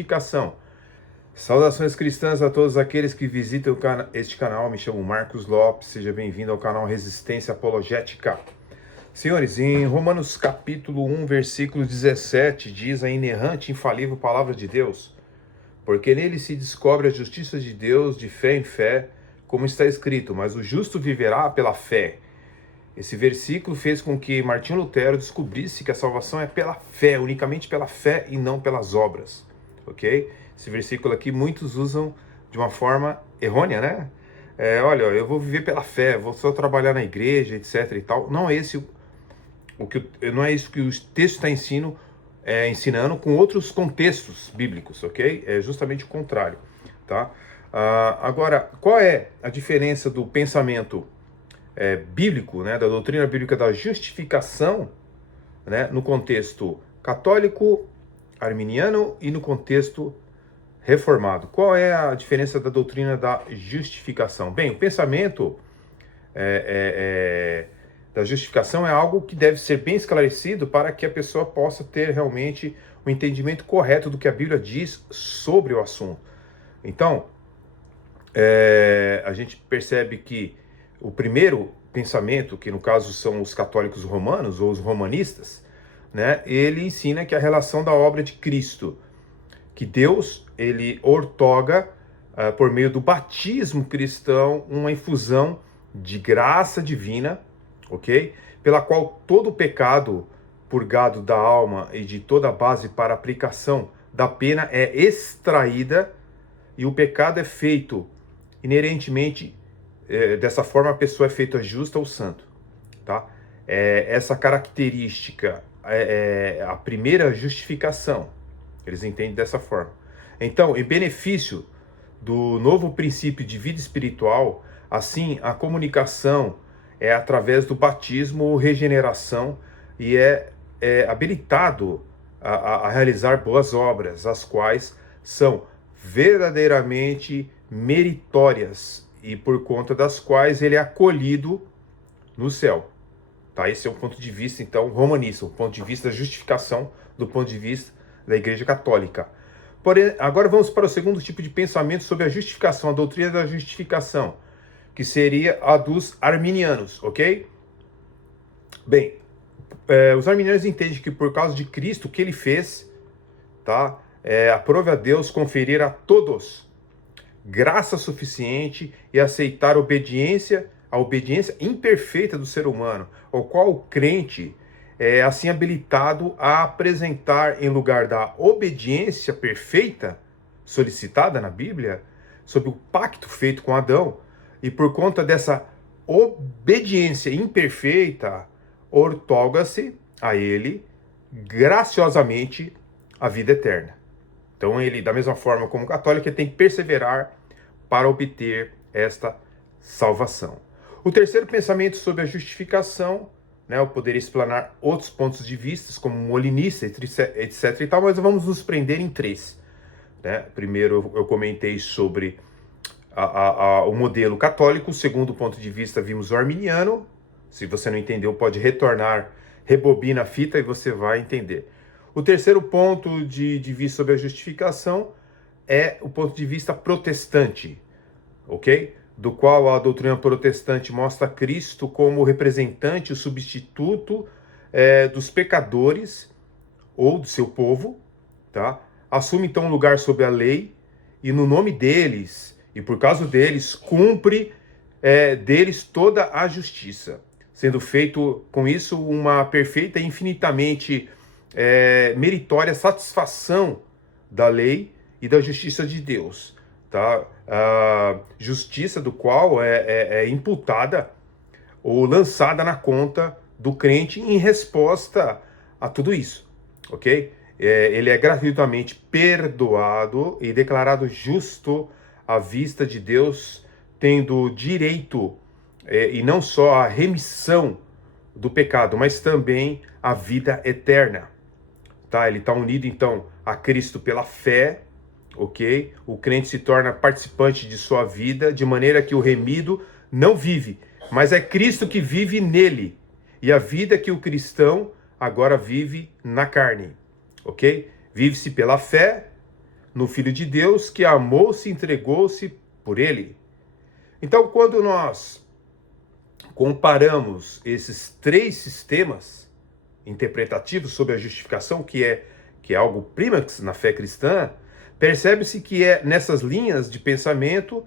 justificação. Saudações cristãs a todos aqueles que visitam este canal. Me chamo Marcos Lopes, seja bem-vindo ao canal Resistência Apologética. Senhores, em Romanos capítulo 1, versículo 17, diz a inerrante e infalível palavra de Deus: porque nele se descobre a justiça de Deus de fé em fé, como está escrito, mas o justo viverá pela fé. Esse versículo fez com que Martinho Lutero descobrisse que a salvação é pela fé, unicamente pela fé e não pelas obras, ok? Esse versículo aqui muitos usam de uma forma errônea, né? Olha, eu vou viver pela fé, vou só trabalhar na igreja, etc e tal. Não é isso que o texto está ensinando com outros contextos bíblicos, ok? É justamente o contrário, tá? Agora, qual é a diferença do pensamento bíblico, né, da doutrina bíblica da justificação, né, no contexto católico, arminiano e no contexto reformado? Qual é a diferença da doutrina da justificação? Bem, o pensamento da justificação é algo que deve ser bem esclarecido para que a pessoa possa ter realmente o entendimento correto do que a Bíblia diz sobre o assunto. Então, a gente percebe que o primeiro pensamento, que no caso são os católicos romanos ou os romanistas, né, ele ensina que a relação da obra de Cristo, que Deus ele outorga por meio do batismo cristão uma infusão de graça divina, ok? Pela qual todo o pecado purgado da alma e de toda a base para aplicação da pena é extraída e o pecado é feito inerentemente. Dessa forma a pessoa é feita justa ou santo, tá? Essa característica é a primeira justificação. Eles entendem dessa forma. Então, em benefício do novo princípio de vida espiritual, assim, a comunicação é através do batismo ou regeneração e é habilitado a realizar boas obras, as quais são verdadeiramente meritórias e por conta das quais ele é acolhido no céu. Tá? Esse é o ponto de vista, então, romanista, o ponto de vista da justificação, do ponto de vista da Igreja Católica. Porém, agora vamos para o segundo tipo de pensamento sobre a justificação, a doutrina da justificação, que seria a dos arminianos, ok? Bem, os arminianos entendem que por causa de Cristo, o que ele fez, tá? Aprove a Deus conferir a todos graça suficiente e aceitar a obediência imperfeita do ser humano, ao qual o crente é assim habilitado a apresentar, em lugar da obediência perfeita solicitada na Bíblia, sob o pacto feito com Adão, e por conta dessa obediência imperfeita, outorga-se a ele graciosamente a vida eterna. Então ele, da mesma forma como católico, ele tem que perseverar para obter esta salvação. O terceiro pensamento sobre a justificação, né, eu poderia explanar outros pontos de vista, como molinista, etc. e tal, mas vamos nos prender em três. Né? Primeiro eu comentei sobre o modelo católico, o segundo ponto de vista vimos o arminiano. Se você não entendeu, pode retornar, rebobina a fita e você vai entender. O terceiro ponto de vista sobre a justificação é o ponto de vista protestante, ok? Do qual a doutrina protestante mostra Cristo como o representante, o substituto dos pecadores ou do seu povo, tá? Assume então um lugar sob a lei e no nome deles e por causa deles cumpre deles toda a justiça, sendo feito com isso uma perfeita e infinitamente meritória satisfação da lei e da justiça de Deus, tá? A justiça do qual é imputada ou lançada na conta do crente em resposta a tudo isso, ok? Ele é gratuitamente perdoado e declarado justo à vista de Deus, tendo direito e não só a remissão do pecado, mas também a vida eterna. Tá? Ele está unido, então, a Cristo pela fé, ok? O crente se torna participante de sua vida, de maneira que o remido não vive, mas é Cristo que vive nele. E a vida que o cristão agora vive na carne, ok? Vive-se pela fé, no Filho de Deus, que amou-se e entregou-se por ele. Então, quando nós comparamos esses três sistemas interpretativos sobre a justificação, que é algo prímax na fé cristã, percebe-se que é nessas linhas de pensamento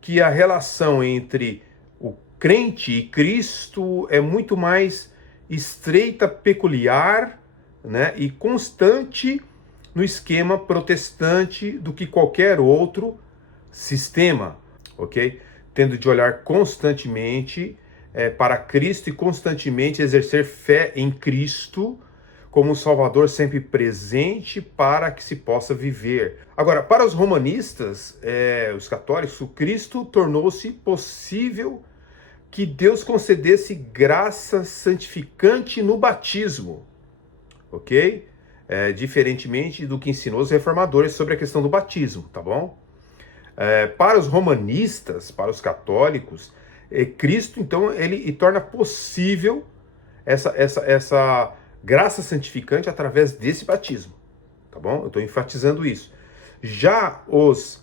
que a relação entre o crente e Cristo é muito mais estreita, peculiar, né, e constante no esquema protestante do que qualquer outro sistema, ok? Tendo de olhar constantemente para Cristo e constantemente exercer fé em Cristo como um Salvador sempre presente para que se possa viver. Agora, para os romanistas, os católicos, o Cristo tornou-se possível que Deus concedesse graça santificante no batismo, ok? Diferentemente do que ensinou os reformadores sobre a questão do batismo, tá bom? Para os romanistas, para os católicos, Cristo, então, ele torna possível essa graça santificante através desse batismo, tá bom? Eu estou enfatizando isso. Já os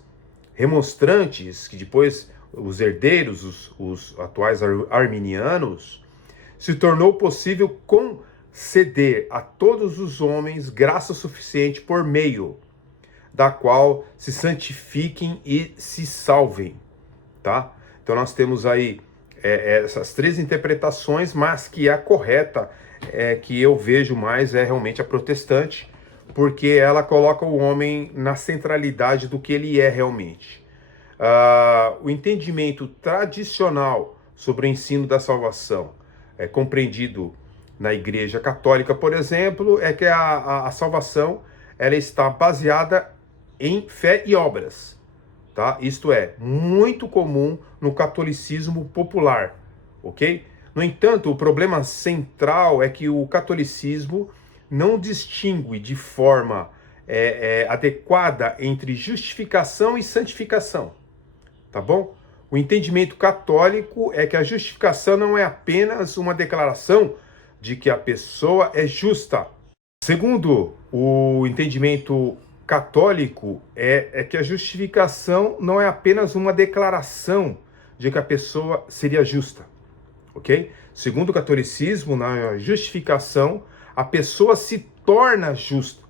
remonstrantes, que depois os herdeiros, os atuais arminianos, se tornou possível conceder a todos os homens graça suficiente por meio da qual se santifiquem e se salvem, tá? Então nós temos aí essas três interpretações, mas que a correta, que eu vejo mais, é realmente a protestante, porque ela coloca o homem na centralidade do que ele é realmente. O entendimento tradicional sobre o ensino da salvação, compreendido na Igreja Católica, por exemplo, é que a salvação ela está baseada em fé e obras, tá? Isto é muito comum no catolicismo popular, ok? No entanto, o problema central é que o catolicismo não distingue de forma adequada entre justificação e santificação, tá bom? O entendimento católico é que a justificação não é apenas uma declaração de que a pessoa é justa. Segundo o entendimento católico, é que a justificação não é apenas uma declaração de que a pessoa seria justa, ok? Segundo o catolicismo, na justificação, a pessoa se torna justa,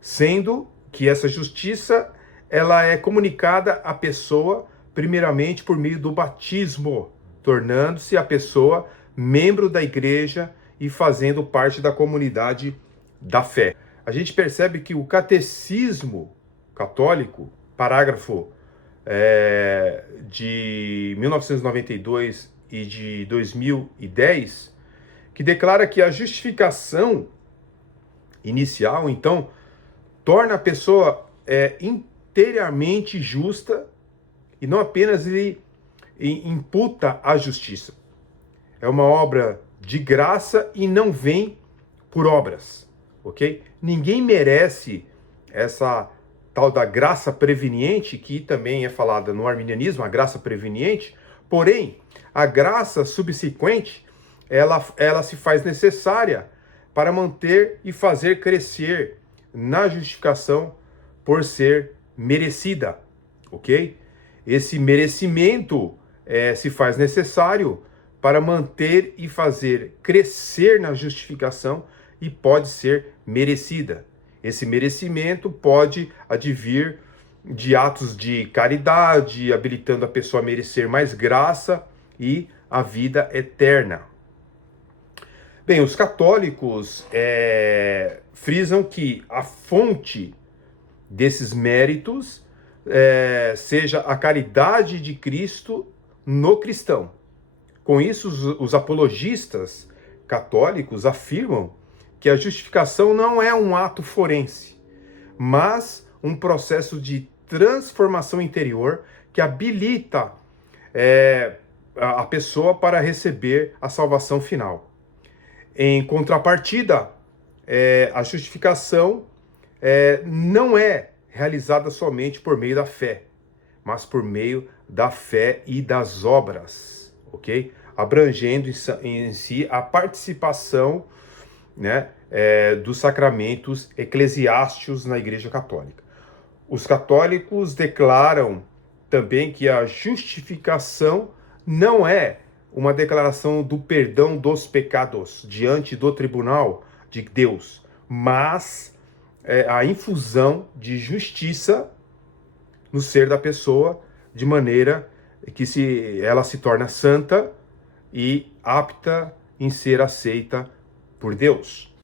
sendo que essa justiça ela é comunicada à pessoa primeiramente por meio do batismo, tornando-se a pessoa membro da igreja e fazendo parte da comunidade da fé. A gente percebe que o catecismo católico, parágrafo de 1992 e de 2010, que declara que a justificação inicial, então, torna a pessoa inteiramente justa e não apenas lhe imputa a justiça. É uma obra de graça e não vem por obras, ok? Ninguém merece essa tal da graça preveniente, que também é falada no arminianismo, a graça preveniente, porém, a graça subsequente, ela se faz necessária para manter e fazer crescer na justificação por ser merecida, ok? Esse merecimento se faz necessário para manter e fazer crescer na justificação e pode ser merecida. Esse merecimento pode advir de atos de caridade, habilitando a pessoa a merecer mais graça e a vida eterna. Bem, os católicos frisam que a fonte desses méritos seja a caridade de Cristo no cristão. Com isso, os apologistas católicos afirmam que a justificação não é um ato forense, mas um processo de transformação interior que habilita a pessoa para receber a salvação final. Em contrapartida, a justificação não é realizada somente por meio da fé, mas por meio da fé e das obras, ok? Abrangendo em si a participação, né, dos sacramentos eclesiásticos na Igreja Católica. Os católicos declaram também que a justificação não é uma declaração do perdão dos pecados diante do tribunal de Deus, mas a infusão de justiça no ser da pessoa, de maneira que ela se torna santa e apta em ser aceita por Deus.